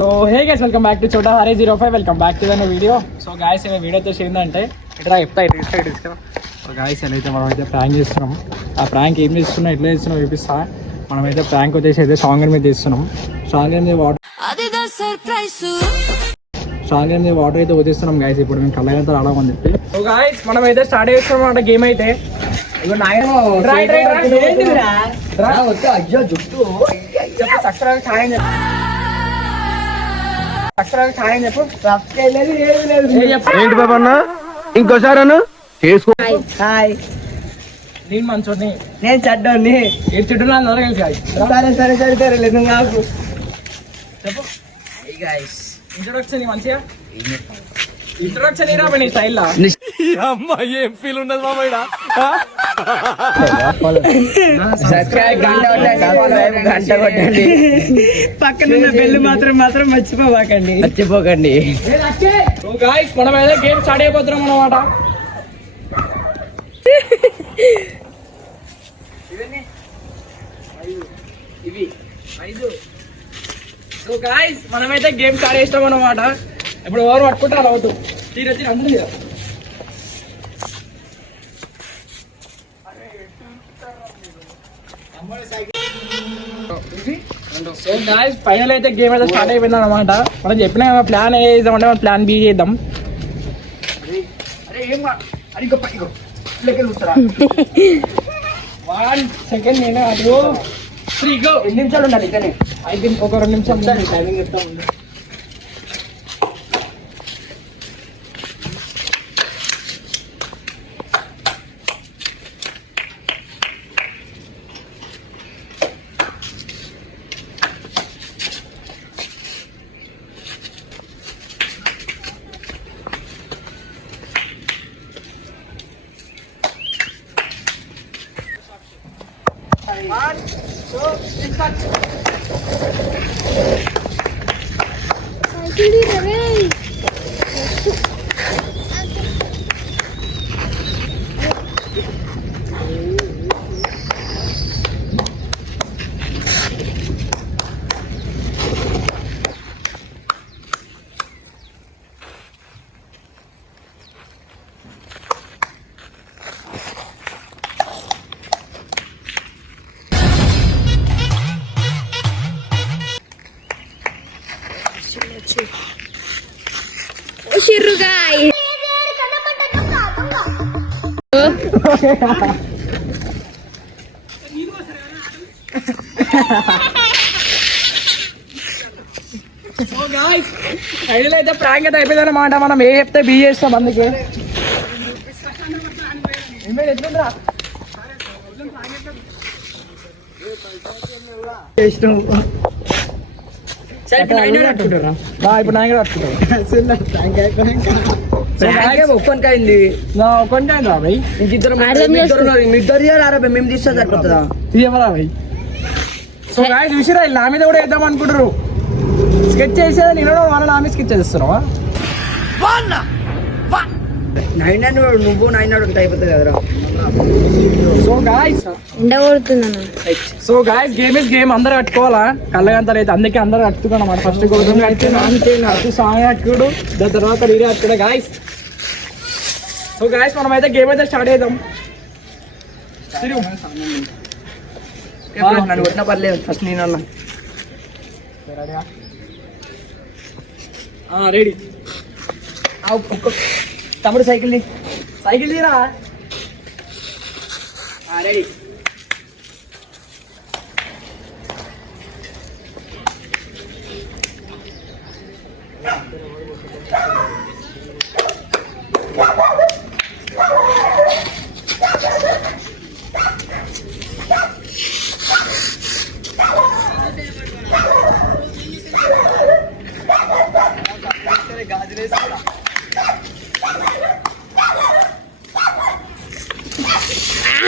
So hey guys welcome back to Chota Hare 05 welcome back to the video. So guys video వచ్చేసి ఏంటంటే ఇట్లా చెప్తా ఇట్లా సో గాయస్ అయితే మనం అయితే ప్రాంక్ చేస్తున్నాం. ఆ ప్రాంక్ ఏం చేస్తున్నాం ఎట్లా చేస్తున్నాం చూపిస్తా. మనమైతే ప్రాంక్ వచ్చేసి అయితే సాంగ్ మీద చేస్తున్నాం. సాంగ్ మీద వాటర్ అయితే వచ్చేస్తున్నాం గాయస్. ఇప్పుడు మేము కళ్ళగంతా రావడం చెప్పి సో గాయస్ మనం అయితే స్టార్ట్ చేస్తున్నాం అన్నమాట గేమ్ అయితే. ఏంటి బాబా అన్న ఇంకోసారి అన్న చేసుకో. నేను మంచోని నేను చెడ్డోని. ఏ చెడ్డు సరే సరే సరే సరే లేదు నాకు చెప్పు. ఇంట్రొడక్షన్ మంచిగా ఇంట్రొడక్షన్ ఏరా నీ స్టైల్ అమ్మా ఏం ఫీల్ ఉండదు బాబా ఇక్కడ. గంట కొట్టండి. పక్కన బెల్లు మాత్రం మర్చిపోకండి. మనం ఏదో గేమ్ స్టార్ట్ అయిపోతున్నాం అన్నమాట. సో గాయ్స్ మనమైతే గేమ్ స్టార్ట్ చేస్తాం అన్నమాట. ఇప్పుడు ఎవరు పట్టుకుంటారు అవుట్ తీర అందరూ. సో గాయ్స్ ఫైనల్ అయితే గేమ్ అయితే స్టార్ట్ అయిపోయింది అనమాట. మనం చెప్పిన ప్లాన్ ఏ చేద్దామంటే మనం ప్లాన్ బి చేద్దాం. వన్ సెకండ్ నేను అటు 3 గో. 2 నిమిషాలు ఉండాలి ఇక్కడనే. అయితే ఒక 2 నిమిషాలు టైమింగ్ చెప్తా ఉంది. సో గాయ్స్ ఫైనల్ అయితే ప్రాంక్ అయితే అయిపోయింది అన్నమాట. మనం ఏ చెప్తే బి చేస్తాం. అందుకే ఇప్పుడు నాయన ఒక్కనికైంది భాయ్. ఇంకిద్దరు మేము తీస్తే సరిపోతుందా? తీయమరా భాయ్. సో గాయ్స్ చూసిరా నా మీద కూడా వేద్దాం అనుకుంటారు. స్కెచ్ చేసేది నేను వాళ్ళ నా మీద స్కెచ్ చేస్తున్నావా? నువ్వు 9 అయిపోతుంది కదరా. So guys game is game. అందరూ కట్టుకోవాలా కళ్ళగంతలు అయితే. అందుకే అందరూ కట్టుకున్నాం అన్నమాట. ఫస్ట్ సాంగ్ కట్టుకోడు, దాని తర్వాత వీడియో కట్టుకోడు గాయ్స్. సో గాయ్స్ మనం అయితే గేమ్ అయితే స్టార్ట్ చేద్దాం. నన్ను కొట్టిన పర్లేదు. ఫస్ట్ నేను అన్నా రెడీ. తమ్ముడు సైకిల్ తీరా. రెడీ.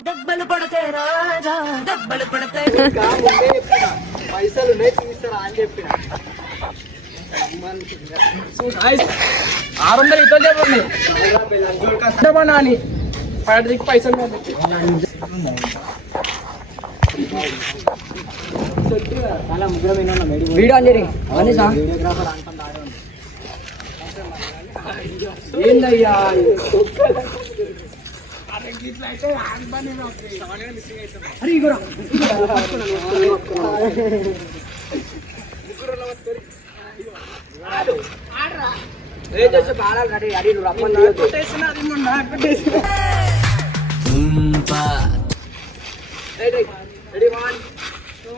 దెబ్బలు పడితే రాజా దెబ్బలు పడితే పైసలు తీస్తారా అని చెప్పిన. 600 ఇతో చెప్పండి అని పైసలు వీడియో ఆన్ చేయి అవన్నీ సాంగ్ ఏందయ్యా అరే ఇగోరా ఏ చేసి బాగా రెడీ రెడీ రమ్మన్నా కొట్టేసినా అది మొన్న కొట్టేసినా రెడీ రెడీ 1 2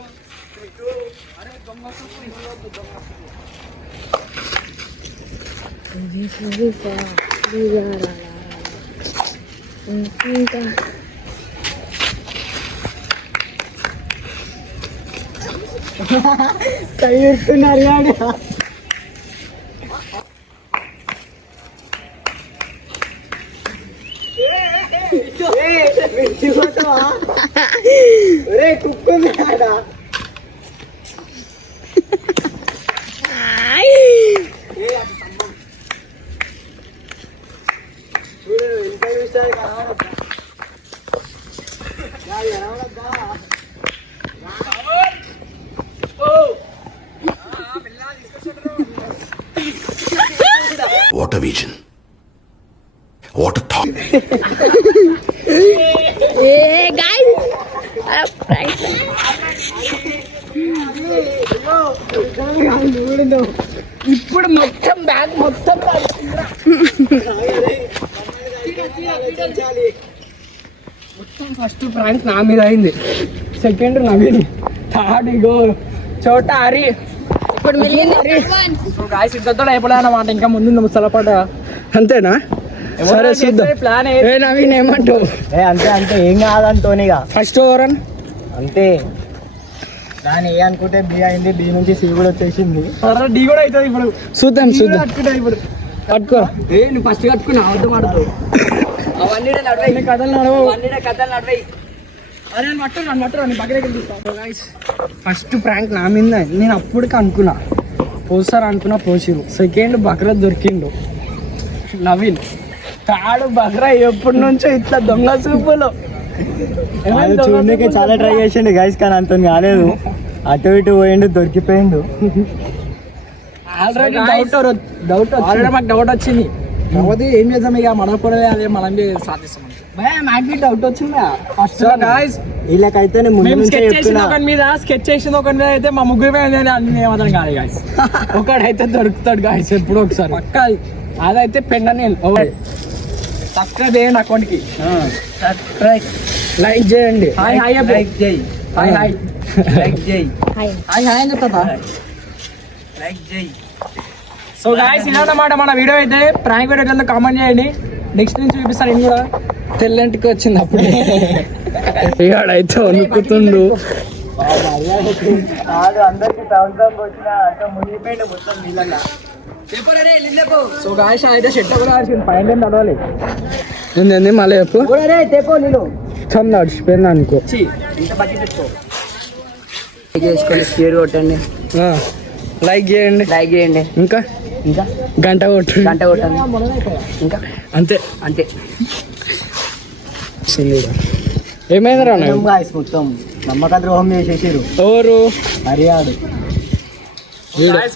3 అరే దొంగ కయ్యుతున్నారు యాడ ఒరే కుక్కుంది ఆడ చూడు ఎంత విషయాలు కనబడద్దా కనబడద్దా What a vision. What a thought. Hey guys, ఇప్పుడు మొత్తం బ్యాగ్ మొత్తం మొత్తం ఫస్ట్ ప్రాంక్ నా మీద అయింది, సెకండ్ నవీన్, థర్డ్ ఇగో చోట హరి, ఇప్పుడు గాయస్ ఇద్దరితో అయిపోలే అన్నమాట. ఇంకా ముందు ముసలపాట అంతేనా? సరే చూద్దాం. ప్లాన్ ఏ నవీన్ ఏమంటావు? అంతే అంతే ఏం కాదంటోనిగా ఫస్ట్ ఓవర్ అని అంతే. దాని ఏ అనుకుంటే బి అయింది, బి నుంచి సి కూడా వచ్చేసింది. డి కూడా అవుతుంది ఇప్పుడు. చూద్దాం చూద్దాం. ఇప్పుడు కట్టుకో. ఏ నువ్వు ఫస్ట్ కట్టుకున్నా అవద్దు పడతావు. అవన్నీ కథలు నడవు, కథలు నడవయి. అరే నన్ను పట్టురా నీ పక్కన తీస్తాను. ఫస్ట్ ప్రాంక్ నా మీద. నేను అప్పటికి అనుకున్నా పోస్తారు అనుకున్నా, పోసిరు. సెకండ్ బక్రా దొరికిండు నవీన్. తాడు బక్రా ఎప్పటి నుంచో ఇట్లా దొంగ చూపులు చూడడానికి చాలా ట్రై చేసిండు గైస్, కానీ అంత కాలేదు. అటు ఇటు పోయిండు, దొరికిపోయిండు. ఆల్రెడీ డౌట్ మాకు డౌట్ వచ్చింది. కాకపోతే ఏం చేద్దాం ఇక, మనం కూడా అదే మనం సాధిస్తాం. నాకు డౌట్ వచ్చిందా ఫస్ట్ గాయ్స్. వీళ్ళకైతే నేను ముందు నుంచే చెప్తున్నా, స్కెచ్ చేసింది ఒకరి మీద అయితే మా ముగ్గురు అన్ని ఏమాత్రం కాదు గాయ్స్. ఒకడైతే దొరుకుతాడు గాయ్స్ ఎప్పుడు ఒకసారి పక్క. అదైతే పెండ నేను సబ్స్క్రైబ్ చేయండి అకౌంట్కి, లైక్ చేయండి. హాయ్ హాయ్ లైక్ చేయి, హాయ్ హాయ్ లైక్ చేయి, హాయ్ హాయ్ అని చెప్తా, లైక్ చేయి. సో గాయ్స్ ఇదన్నమాట మన వీడియో. అయితే ప్రాంక్ వీడియో కామెంట్ చేయండి. నెక్స్ట్ నుంచి చూపిస్తాను నేను కూడా. తెల్లంటికి వచ్చింది అప్పుడు ఇవాడైతే వణుకుతుండు. అందరికి థౌసండ్ వచ్చిన మునిగిపోయిండు మొత్తం నీళ్ళ. సో గాయస్ అయితే షెట్ కూడా పైన నడవాలి. ఏంటండి మళ్ళీ చెప్పు. చంద నడిచిపోయింది అనుకో. షేర్ కొట్టండి, లైక్ చేయండి, ఇంకా గంట కొట్టండి ఇంకా అంతే అంతే. ఏమైంది రా మొత్తం నమ్మక ద్రోహం చేసేసారు. ఎవరు? హరియాడు.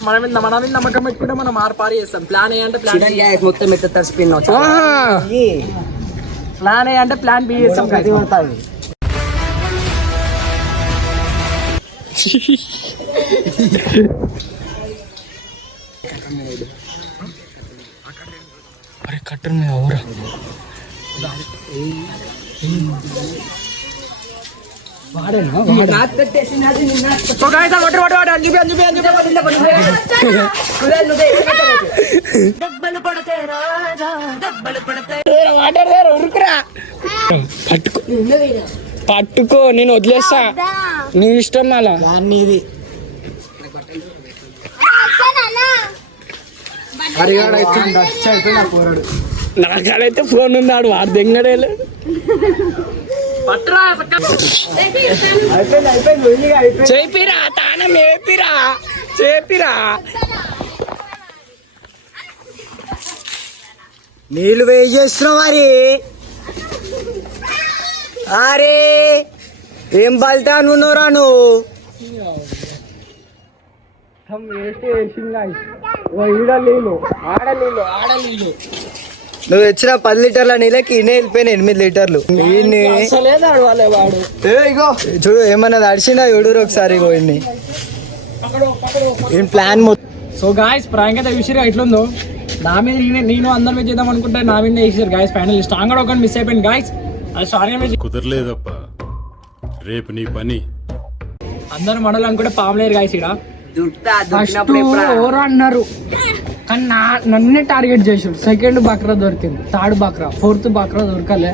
మన మీద నమ్మకం పెట్టుకుంటే మనం ఆర్పారి చేస్తాం. ప్లాన్ ఏ అంటే ప్లాన్ మొత్తం ఎత్త తడిసిపోయిన ప్లాన్ ఏ అంటే ప్లాన్ బి చేస్తాం. గది పడుతుంది. అరే కట్టరు మీద ఎవరు? పట్టుకో, నేను వదిలేస్తా, నీ ఇష్టం. అలా నాకాడైతే ఫోన్ ఉన్నాడు, వాడు దెంగడేలే. చేపిరా తానం, చేపిరా నీళ్ళు వేయి చేస్తున్నావు మరి. అరే ఏం బలితా నువ్వురా నువ్వు. నువ్వు ఇచ్చిన 10 లీటర్ల నీళ్ళకి ఈయన వెళ్ళిపోయిన 8 లీటర్లు ఈయన్ని అసలే నడవాలి వాడు. ఇగో చూడు ఏమన్నా అడిచినా చూడురు ఒకసారి ఇగో ఇన్ని ఈయన ప్లాన్ మొత్తం. సో గాయస్ ప్రాంక్ అయితే విషయం ఎట్లుందో నా మీద నేను అందరి మీద చేద్దాం అనుకుంటే నా మీద చేసారు గాయస్. ఫైనల్ స్ట్రాంగ్ కూడా ఒకటి మిస్ అయిపోయింది గాయస్. అది స్ట్రాంగ్ కుదరలేదప్ప రేపు నీ పని అందరూ మనలు అనుకుంటే పాములేరు గాయస్ ఇక్కడ. ఫస్ట్ ఎవరు అన్నారు కానీ నన్నే టార్గెట్ చేసాడు. సెకండ్ బక్రా దొరికింది, థర్డ్ బక్రా, ఫోర్త్ బక్రా దొరకలే.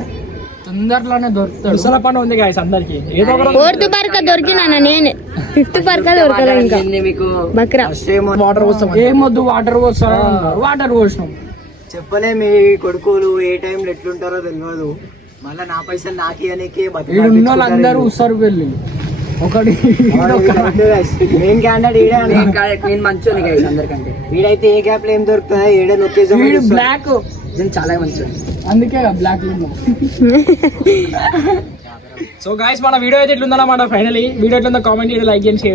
తొందరలోనే దొరుకుతాడు. ముసల పని ఉంది గాయస్ అందరికి. ఏదో ఒక ఫోర్త్ బర్క దొరికినా నేను, ఫిఫ్త్ బర్క దొరకలే ఇంకా బక్రా. వాటర్ పోస్తాం. ఏమొద్దు వాటర్ పోస్తారా అన్నారు. వాటర్ పోసినాం. చెప్పలే మీ కొడుకులు ఏ టైంలో ఎట్లుంటారో తెలియదు. మళ్ళీ నా పైసలు నాకే ఈడ ఉన్న వాళ్ళందరూ ఉస్తారు వెళ్ళి ఒకటి మెయిన్ క్యాండిడేట్ ఈడే. మంచోని అందరికంటే ఈడైతే ఏ గ్యాప్ లో ఏం దొరుకుతుంది ఏడే నొక్కేసాం. బ్లాక్ చాలా మంచి అందుకే బ్లాక్ సో గాయస్ మన వీడియో అయితే ఎట్లుందన్నమాట. ఫైనలీ వీడియో ఎట్లుందో కామెంట్ చేయండి, లైక్ చేయండి, షేర్ చేయండి.